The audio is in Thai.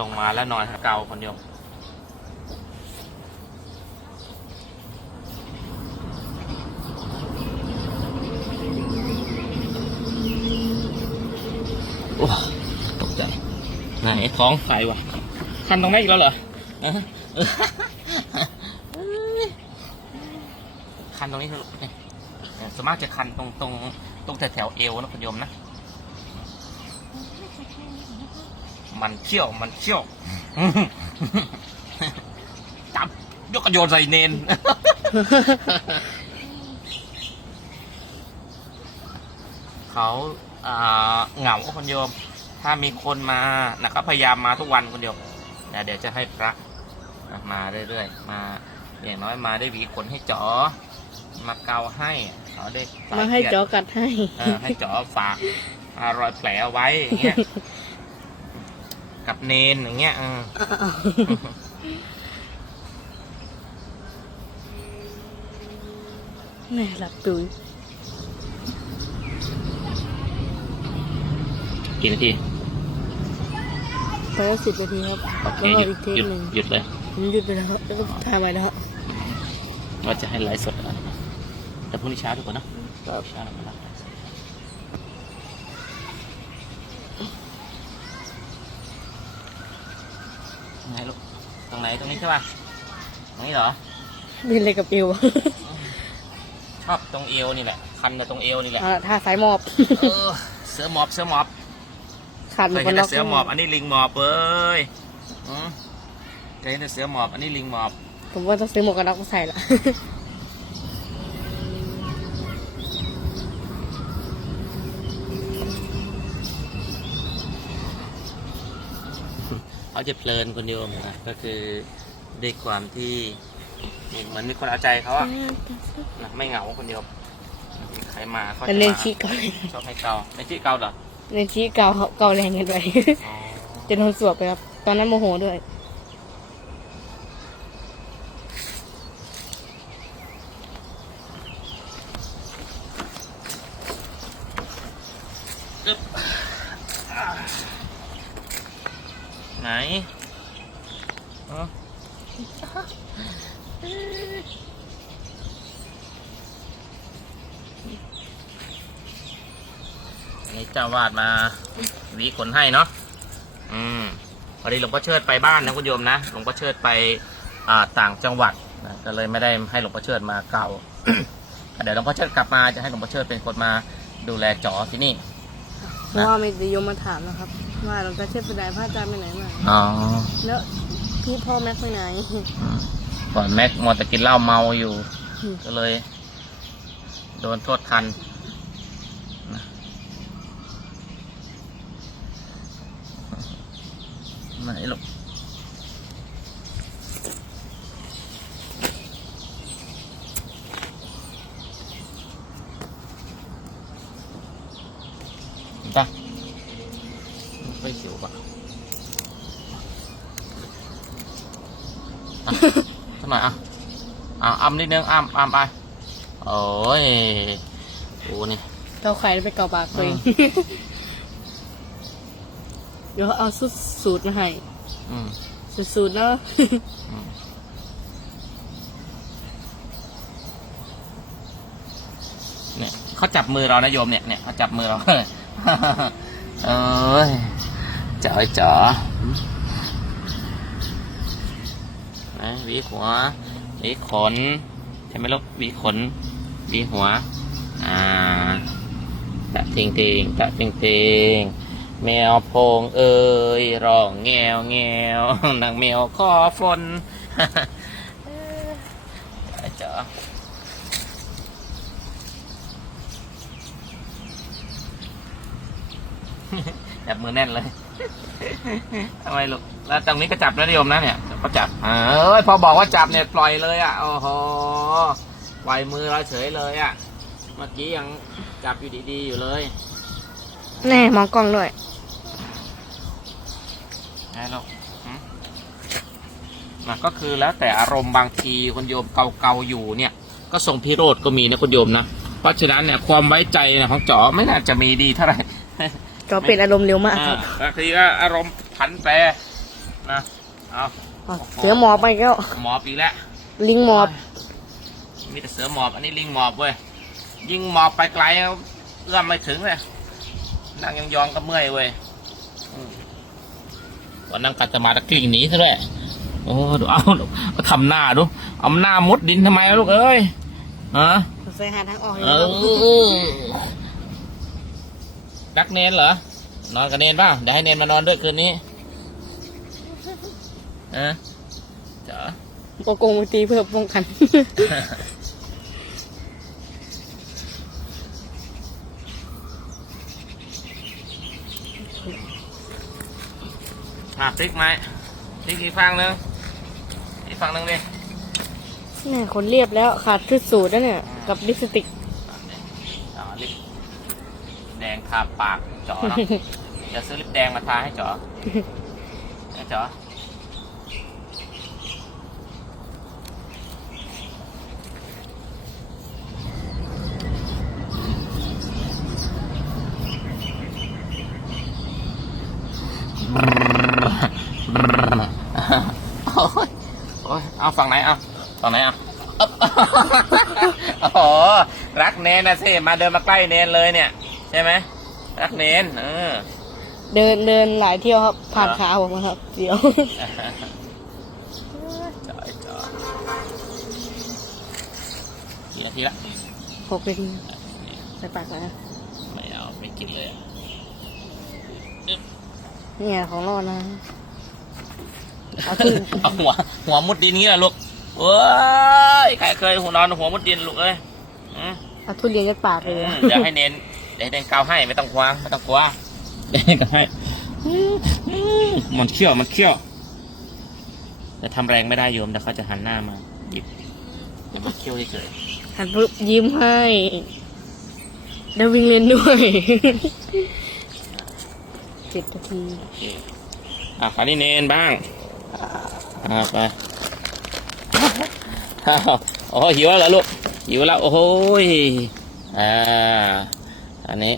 ลงมาแล้วนอนเกาคนโยมโอ้ตกใจไหนท้องใสวะคันตรงนี้อีกแล้วเหรอเออเออคันตรงนี้คือเนี่ยส่วนมากจะคันตรงตรงตรงแถวแถวๆเอวนะคุณโยมนะ มันเขี้ยวมันเขี้ยวจับยกกระโยนใส่เนน เขาอ่าเหงาคนโยม ถ้ามีคนมานะก็พยายามมาทุกวันคนโยมนะเดี๋ยวจะให้พระนะมาเรื่อยๆ มาอย่างน้อยมาได้หวีขนให้จ๋อมาเกาให้เขาได้สยมาให้เกียรติจอกัดให้เออให้จ๋อฝากอ่ารอยแผลเอาไว้อย่างเงี้ย กับเนนอย่างเงี้ยเออแม่หลับตุยกี่นาทีไปแล้วสิบนาทีครับโอเคแล้วหก็ยุดอีกเทปหยุดหนึ่งหยุดเลยผมหยุดไปแล้วครับแล้วก็ถ่ายใหม่แล้วครับว่าจะให้ไลฟ์สดอะไรนะแต่พรุ่งนี้เช้าดีกว่าเนอะเช้าเรามาไลฟ์ไงลูกต รงไหนตรงนี้ใช่ป่ะตรงนี้เหรอมีอะไรกับเอวชอบตรงเอวนี่แหละคันกับตรงเอวนี่แหละเอาละท่าสายหมอบเออเสือหมอบเสือหมอบขาดเคมัยนเห็นล็แต่อกเสือหมอบ อันนี้ลิงหมอบเอ้ยอืมเคยเห็นแต่เสือหมอบ อันนี้ลิงหมอบ ผมว่าต้องซื้อหมวกกันน็อกมาใส่ละ เขาจะเพลินคนโยมนะก็คือด้วยความที่เหมือนมีคนเอาใจเขาอะนะไม่เหงาคนเดียวมีใครมาเขามันจะเน้นมาชี้เกาแรงชอบให้เกาในที่เกาเหรอเน้นชี้เกาเกาแรงกันไปอ๋อจนโดนสวบไปครับ ตอนนั้นโมโหด้วย ไหนอ๋ออั นนี้เจ้าวาดมาหวีขนให้เนาะ อืมพอดีหลวงพ่อเชิดไปบ้านนะคุณโยมนะ หลวงพ่อเชิดไปอ่าต่างจังหวัดนะก็เลยไม่ได้ให้หลวงพ่อเชิดมาเก่า เดี๋ยวหลวงพ่อเชิดกลับมาจะให้หลวงพ่อเชิดเป็นคนมาดูแลจอที่นี่ เพราะว่ามีแต่โยมมาถามนะครับ ว่าหลวงตาเทพไดพระอาจารย์ไปไหนมาอ๋อ แล้ว พี่พ่อแม็กไปไหน ก่อนแม็กมัวแต่กินเหล้าเมาอยู่ ก็เลย โดนโทษทันไหนลูกจ้ะไม่หิวปะ อะสักหน่อยอะอะอ้ำนิดนึงอ้ำอ้ำไปโอ้ยโอ้นี่เกาไข่ไปเกาปากตัวเองอืมเดี๋ยวเอาสูตรสูตรมาให้อืมสูตรสูตรเนาะอืมเนี่ยเขาจับมือเรานะโยมเนี่ยเนี่ยเขาจับมือเราเอ้ยจ๋อจ๋อนะ หวีหัวหวีขนใช่ไหมลูกหวีขนหวีหัวอ่าตะติงติงตะติงติงแมวโพงเอ้ยร้องแงวแงวนางแมวคอฝนจ๋อจับมือแน่นเลยทำไมลูกแล้วตรงนี้ก็จับแล้วนิยมนะเนี่ย ก็จับ เอ้ยพอบอกว่าจับเนี่ยปล่อยเลยอะ โอ้โหปล่อยมือเราเฉยเลยอะ เมื่อกี้ยังจับอยู่ดีๆอยู่เลย แน่มองกล้องด้วยไงลูกหืมนะก็คือแล้วแต่อารมณ์บางทีคนโยมเกาๆอยู่เนี่ย ก็ทรงพิโรธก็มีนะคุณโยมนะ เพราะฉะนั้นเนี่ยความไว้ใจเนี่ยของจ๋อไม่น่าจะมีดีเท่าไหร่ก็เป็นอารมณ์เร็วมากอ่าครับบางทีก็อารมณ์ผันแปรนะ เอา อะเสือหมอบไปแล้ว หมอบอีกแล้วลิงหมอบ มีแต่เสือหมอบ อันนี้ลิงหมอบเว้ย ยิงหมอบไปไกลเอื้อมไม่ถึงเลย นั่งยองๆก็เมื่อยเว้ยอืมวันนั่งกัดจะมาตะกลิ่งหนีซะด้วยโอ้ดูเอาเอาทำหน้าดู เอาหน้ามุดดินทำไมลูกเอ้ยฮะใส่หาทางออกเออรักเนนเหรอนอนกับเนนเปล่าเดี๋ยวให้เนนมานอนด้วยคืนนี้ ฮะจ๋าโกโกงไปตีเพื่อป้องกัน อะติ๊กไหมติ๊กอีกฝั่งหนึ่งอีกฝั่งหนึ่งดิเนี่ยคนเรียบแล้วขาดชุดสูทแล้วเนี่ย กับลิปสติก อ่าลิปแดงทาปากจ๋อเนาะ เดี๋ยวซื้อลิปแดงมาทาให้จ๋อ ให้จ๋อ โอ้ยโอ้ยเอาฝั่งไหนเอาฝั่งไหนเอาอ๊บโอ้โหรักเนนนะสิ มาเดินมาใกล้เนนเลยเนี่ย ใช่ไหม รักเนนเออ เดินเดินหลายเที่ยวครับ ผ่านขาผมนะครับเดี๋ยวจอยจอยกี่นาทีละหกนาทีใส่ปากนะไม่เอา ไม่กินเลยอะเนี่ยของรอดนะ เอาขึ้นเอาหัว หัวมุดดินงี้เหรอลูกเว้ยใครเคยหัวนอนหัวมุดดินลูกเอ้ยอืมเอาทุเรียนยัดปากเลยอืมเดี๋ยวให้เน้นเดี๋ยวให้เน้นเกาให้ไม่ต้องกลัวไม่ต้องกลัวเดี๋ยวให้เกาให้อืมอืมมันเขี้ยวมันเขี้ยวแต่ทำแรงไม่ได้โยมแต่เขาจะหันหน้ามาหยิบหยิบมาเขี้ยวเฉยหันปุ๊บยิ้มให้แล้ววิ่งเล่นด้วยเจ็ดนาทีๆโอเคอะคราวนี้เน้นบ้าง อ่าไปอ้โอ้หิวแล้วเหรอลูกหิวแล้วโอ้โหยอ่าอันนี้